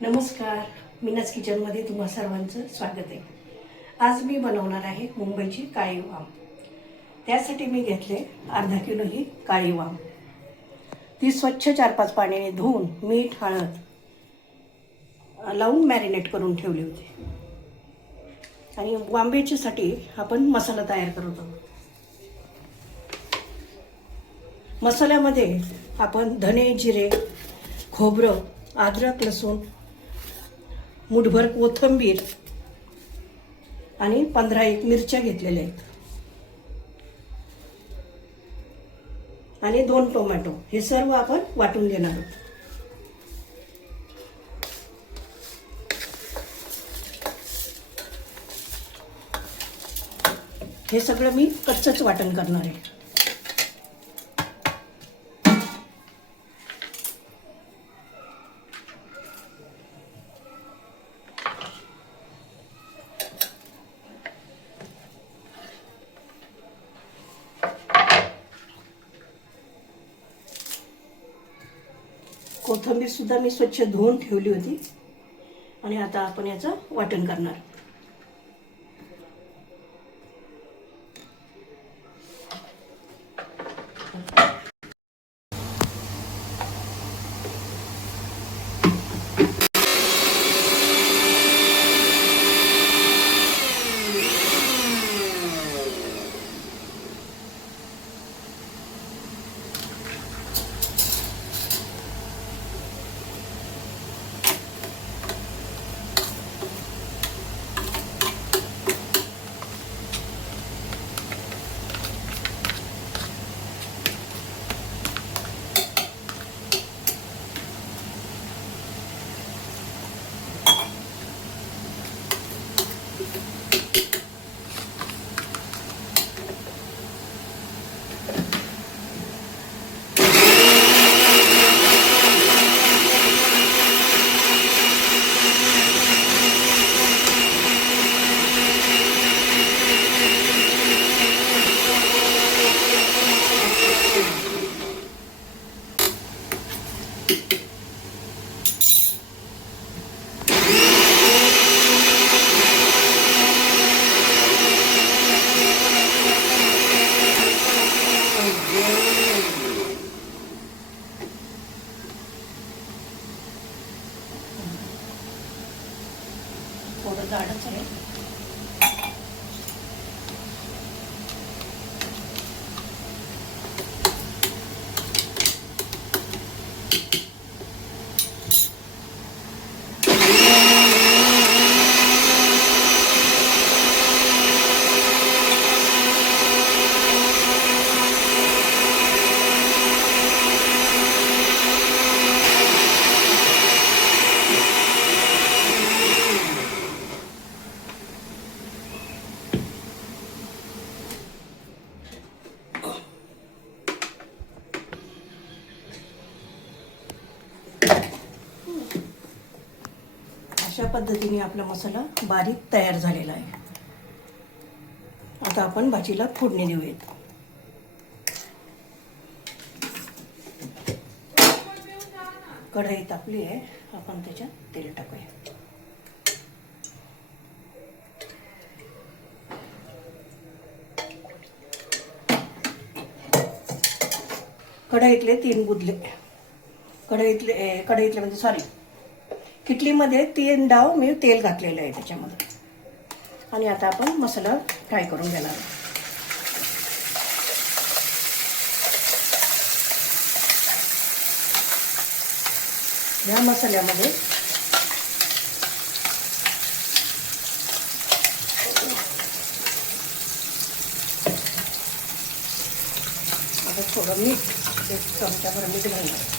नमस्कार, मीनाज किचनमध्ये तुम्हा सर्वांचं स्वागत आहे. आज मी बनवणार आहे मुंबईची काळी वाम. त्यासाठी मी घेतले अर्धा किलो ही काळी वाम. ती स्वच्छ 4-5 पाण्याने धुवून मीठ हळद लावून मॅरिनेट करून ठेवली होती. आणि वांब्याच्यासाठी आपण मसाला तयार करत आहोत. मसाल्यामध्ये आपण धने, जिरे, खोबरं, अद्रक, लसूण, मुठभर कोथिंबीर आणि 15-1 मिरच्या घेतलेल्या आहेत आणि 2 टोमॅटो. हे सर्व आपण वाटून घेणार आहोत. हे सगळं मी कच्चंच वाटण करणार आहे. कोथिंबीर सुद्धा मी स्वच्छ धुवून ठेवली होती आणि आता आपण याचं वाटण करणार. थोडं जाडच आहे. अशा पद्धतीने आपला मसाला बारीक तयार झालेला आहे. आता आपण भाजीला फोडणी देऊयात. कढई तापली आहे, आपण त्याच्यात तेल टाकूया. कढईतले 3 गुदले, कढईतले म्हणजे सॉरी किटलीमध्ये 3 डाव मी तेल घातलेलं आहे त्याच्यामध्ये. आणि आता आपण मसाला फ्राय करून घेणार आहोत. या मसाल्यामध्ये आता थोडं मीठ, 1 चमचाभर मीठ घालणार.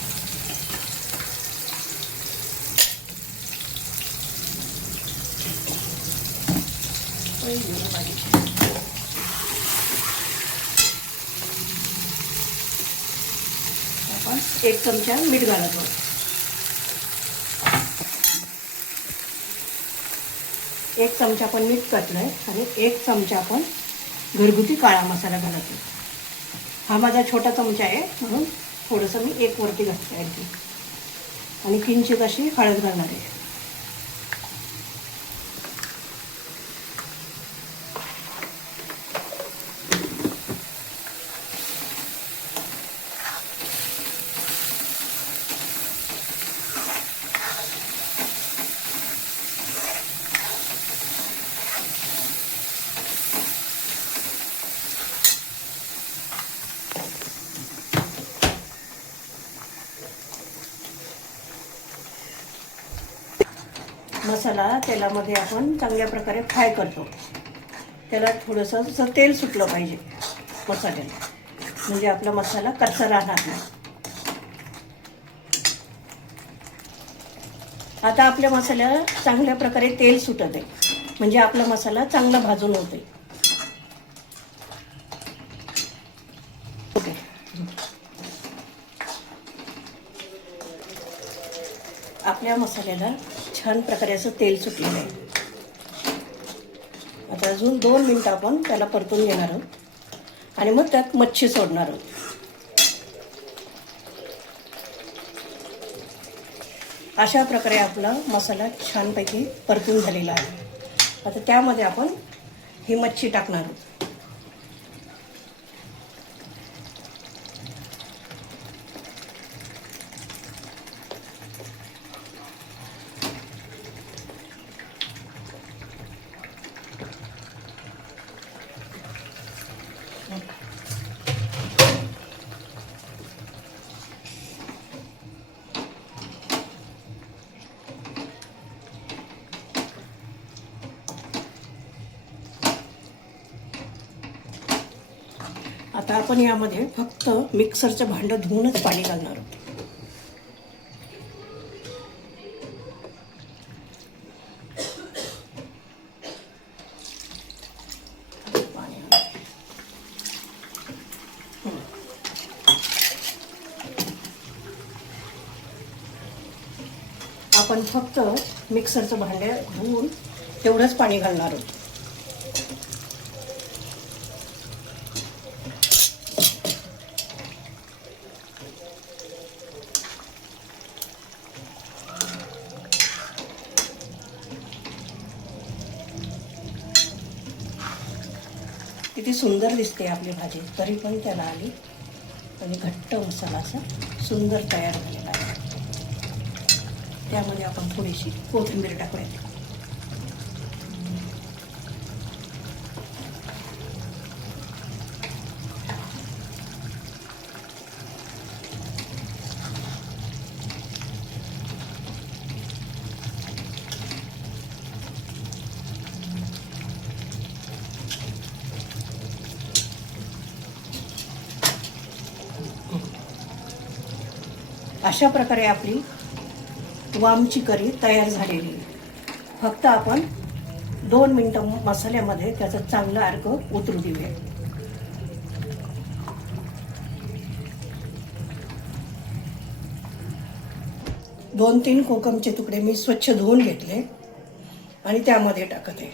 आपण 1 चमचा मीठ घालत आहोत. 1 चमचा पण मीठ घातलंय आणि 1 चमचा आपण घरगुती काळा मसाला घालत आहोत. हा माझा छोटा चमचा आहे म्हणून थोडंसं मी 1 वरती घातलं आहे आणि किंचित अशी हळद घालणार आहे. मसाला तेलामध्ये आपण चांगल्या प्रकारे फ्राय करतो. त्याला थोडंसं असं तेल सुटलं पाहिजे मसाल्याला, म्हणजे आपला मसाला कच्चा राहणार नाही. आता आपल्या मसाल्याला चांगल्या प्रकारे तेल सुटत आहे, म्हणजे आपला मसाला चांगला भाजून होतोय. ओके, आपल्या मसाल्याला छान प्रकारे असं तेल सुटलेलं आहे. आता अजून 2 मिनिटं आपण त्याला परतून घेणार आहोत आणि मग त्यात मच्छी सोडणार आहोत. अशा प्रकारे आपला मसाला छानपैकी परतून झालेला आहे. आता त्यामध्ये आपण ही मच्छी टाकणार आहोत. आता आपण यामध्ये फक्त मिक्सरचं भांडं धुवूनच पाणी घालणार आहोत. आपण फक्त मिक्सरचं भांडे धुवून तेवढंच पाणी घालणार आहोत. किती सुंदर दिसते आपली भाजी, तरी पण त्याला आली आणि घट्ट मसाला असा सुंदर तयार झालेला आहे. त्यामध्ये आपण थोडीशी कोथिंबीर टाकूया. अशा प्रकारे आपली वामची करी तयार झालेली आहे. फक्त आपण 2 मिनिटं मसाल्यामध्ये त्याचा चांगला अर्क उतरू देऊया. दोन 3 कोकमचे तुकडे मी स्वच्छ धुवून घेतले आणि त्यामध्ये टाकत आहे.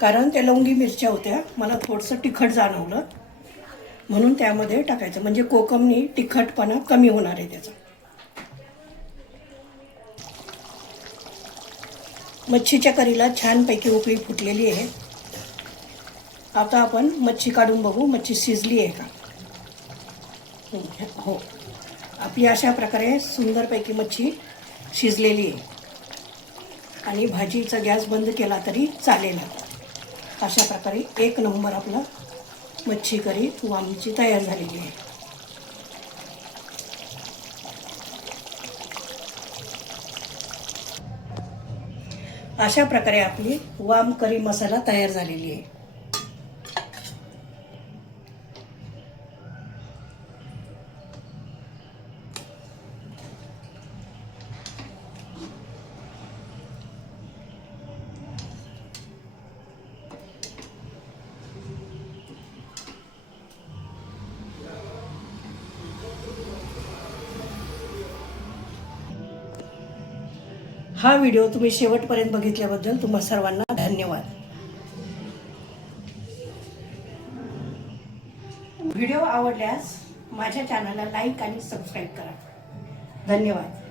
कारण त्या लवंगी मिरच्या होत्या, मला थोडंसं तिखट जाणवलं म्हणून त्यामध्ये टाकायचं, म्हणजे कोकमनी तिखटपणा कमी होणार आहे त्याचा. मच्छीच्या करीला छानपैकी उकळी फुटलेली आहे. आता आपण मच्छी काढून बघू, मच्छी शिजली आहे का. हो, आपली अशा प्रकारे सुंदरपैकी मच्छी शिजलेली आहे आणि भाजीचा गॅस बंद केला तरी चालेल. अशा प्रकारे 1 नंबर आपला मच्छी करी वामची तयार झालेली आहे. अशा प्रकारे आपली वाम करी मसाला तयार झालेली आहे. हा व्हिडिओ तुम्ही शेवटपर्यंत बघितल्याबद्दल तुम्हा सर्वांना धन्यवाद. व्हिडिओ आवडल्यास माझ्या चॅनलला लाईक आणि सबस्क्राईब करा. धन्यवाद.